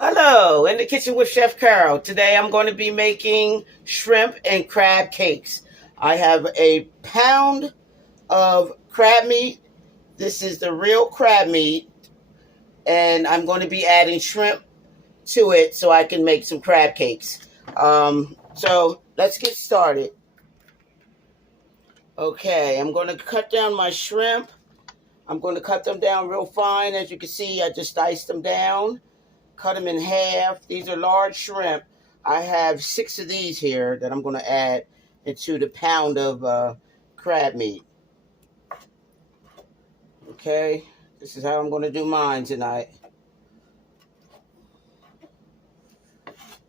Hello, in the kitchen with Chef Carol. Today I'm going to be making shrimp and crab cakes. I have a pound of crab meat. This is the real crab meat, and I'm going to be adding shrimp to it so I can make some crab cakes. So let's get started. Okay, I'm going to cut down my shrimp. I'm going to cut them down real fine. As you can see, I just diced them down. Cut them in half. These are large shrimp. I have 6 of these here that I'm going to add into the pound of crab meat. Okay, this is how I'm going to do mine tonight.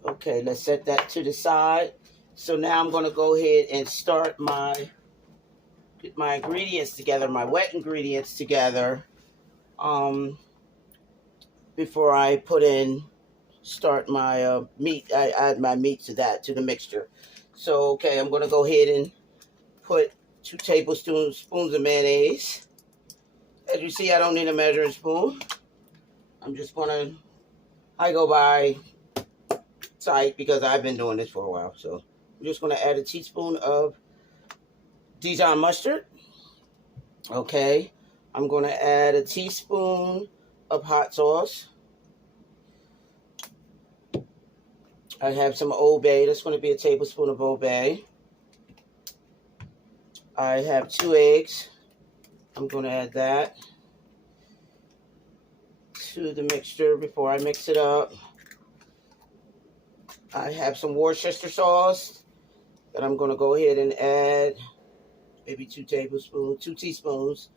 Okay, let's set that to the side. So now I'm going to go ahead and start get my ingredients together, my wet ingredients together, before I start my meat. I add my meat to the mixture. So, okay, I'm going to go ahead and put 2 tablespoons of mayonnaise. As you see, I don't need a measuring spoon. I go by sight because I've been doing this for a while. So I'm just going to add a teaspoon of Dijon mustard. Okay, I'm going to add a teaspoon of hot sauce. I have some Old Bay. That's going to be a tablespoon of Old Bay. I have 2 eggs. I'm going to add that to the mixture before I mix it up. I have some Worcestershire sauce that I'm going to go ahead and add maybe 2 teaspoons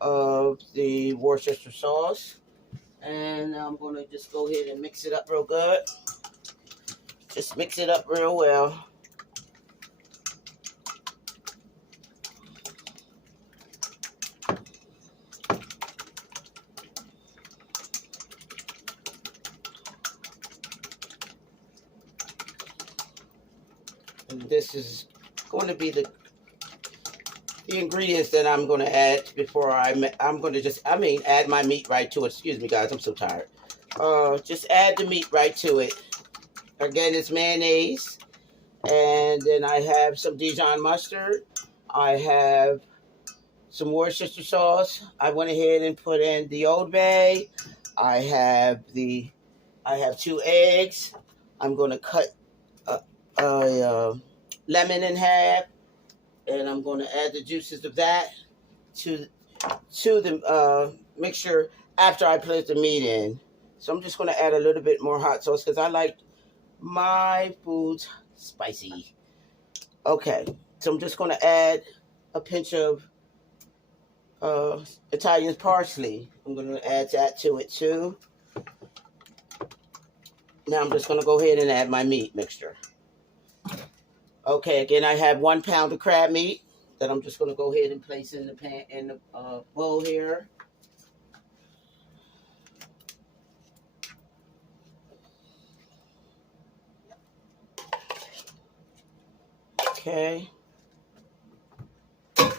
of the Worcestershire sauce. And I'm going to just go ahead and mix it up real good. Just mix it up real well. And this is going to be the ingredients that I'm going to add before I'm going to add my meat right to it. Excuse me, guys, I'm so tired. Just add the meat right to it. Again, it's mayonnaise, and then I have some Dijon mustard. I have some Worcestershire sauce. I went ahead and put in the Old Bay. I have 2 eggs. I'm going to cut a lemon in half, and I'm going to add the juices of that to the mixture after I put the meat in. So I'm just going to add a little bit more hot sauce because I like my food spicy. Okay, so I'm just going to add a pinch of Italian parsley. I'm going to add that to it too. Now I'm just going to go ahead and add my meat mixture. Okay, again, I have 1 pound of crab meat that I'm just going to go ahead and place in the bowl here. Okay. And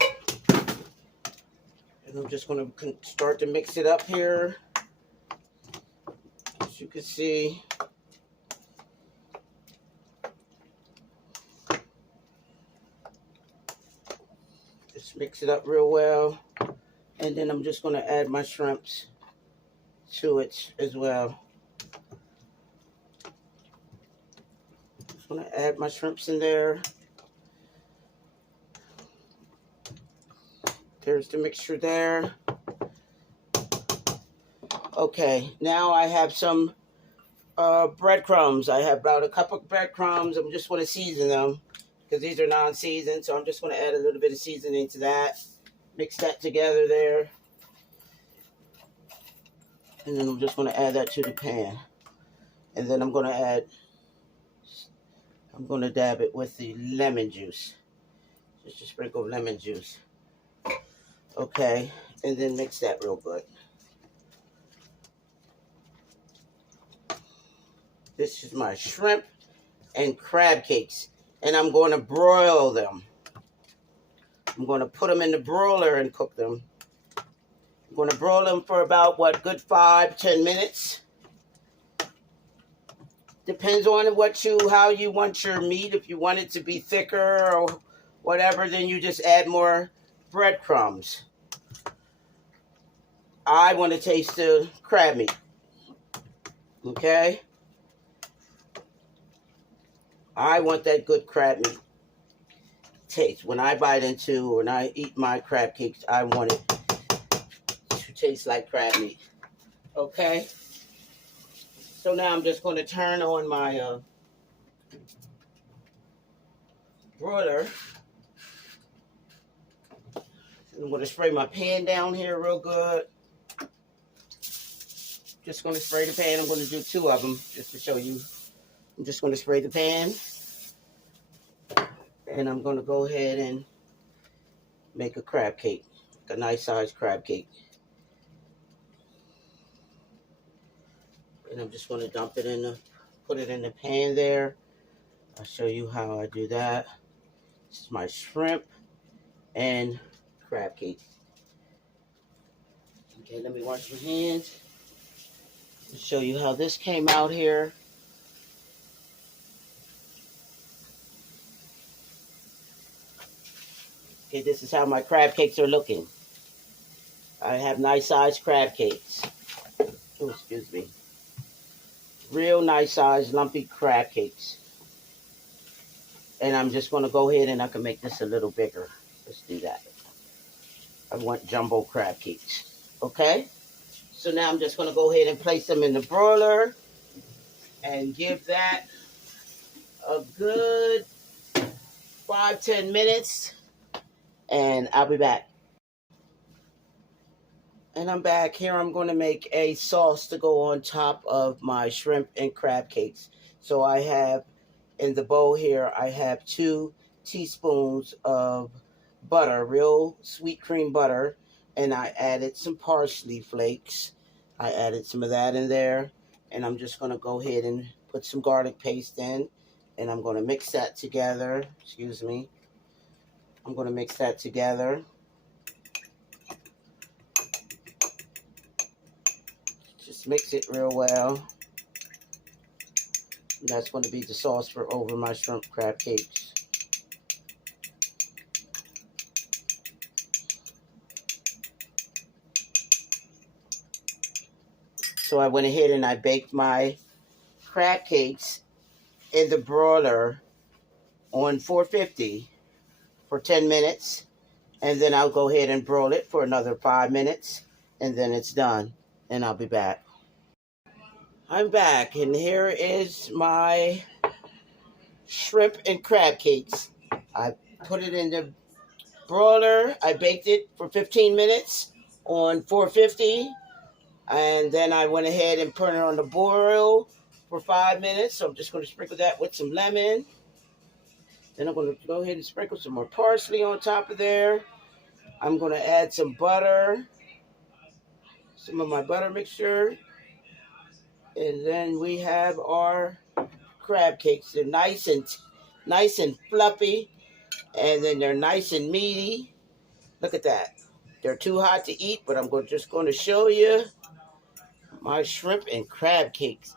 I'm just going to start to mix it up here. As you can see. Just mix it up real well. And then I'm just going to add my shrimps to it as well. Just going to add my shrimps in there. There's the mixture there. Okay, now I have some breadcrumbs. I have about a cup of breadcrumbs. I'm just going to season them because these are non-seasoned. So I'm just going to add a little bit of seasoning to that. Mix that together there. And then I'm just going to add that to the pan. And then I'm going to dab it with the lemon juice. Just a sprinkle of lemon juice. Okay, and then mix that real good. This is my shrimp and crab cakes, and I'm going to broil them. I'm going to put them in the broiler and cook them. I'm going to broil them for about, good 5-10 minutes. Depends on how you want your meat. If you want it to be thicker or whatever, then you just add more breadcrumbs. I want to taste the crab meat. Okay? I want that good crab meat taste. When I bite into, when I eat my crab cakes, I want it to taste like crab meat. Okay? So now I'm just going to turn on my broiler. I'm going to spray my pan down here real good. Just going to spray the pan. I'm going to do 2 of them just to show you. I'm just going to spray the pan. And I'm going to go ahead and make a crab cake. A nice sized crab cake. And I'm just going to dump it put it in the pan there. I'll show you how I do that. This is my shrimp and crab cake. Okay, let me wash my hands. I'll show you how this came out here. Okay, this is how my crab cakes are looking. I have nice sized crab cakes. Oh, excuse me. Real nice sized lumpy crab cakes. And I'm just going to go ahead and I can make this a little bigger. Let's do that. I want jumbo crab cakes. Okay? So now I'm just going to go ahead and place them in the broiler and give that a good 5-10 minutes. And I'll be back. And I'm back. Here I'm going to make a sauce to go on top of my shrimp and crab cakes. So I have, in the bowl here, I have 2 teaspoons of butter, real sweet cream butter. And I added some parsley flakes. I added some of that in there. And I'm just going to go ahead and put some garlic paste in. And I'm going to mix that together. Excuse me. I'm going to mix that together. Just mix it real well. And that's going to be the sauce for over my shrimp crab cakes. So I went ahead and I baked my crab cakes in the broiler on 450 for 10 minutes. And then I'll go ahead and broil it for another 5 minutes. And then it's done. And I'll be back. I'm back. And here is my shrimp and crab cakes. I put it in the broiler. I baked it for 15 minutes on 450. And then I went ahead and put it on the broil for 5 minutes. So I'm just going to sprinkle that with some lemon. Then I'm going to go ahead and sprinkle some more parsley on top of there. I'm going to add some butter. Some of my butter mixture. And then we have our crab cakes. They're nice and fluffy. And then they're nice and meaty. Look at that. They're too hot to eat, but I'm just going to show you my shrimp and crab cakes.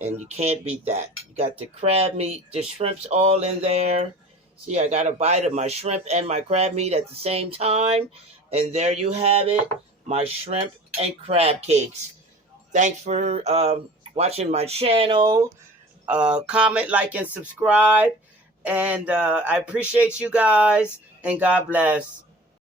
And you can't beat that. You got the crab meat, the shrimps all in there. See, I got a bite of my shrimp and my crab meat at the same time. And there you have it, my shrimp and crab cakes. Thanks for watching my channel. Comment, like, and subscribe. And I appreciate you guys. And God bless.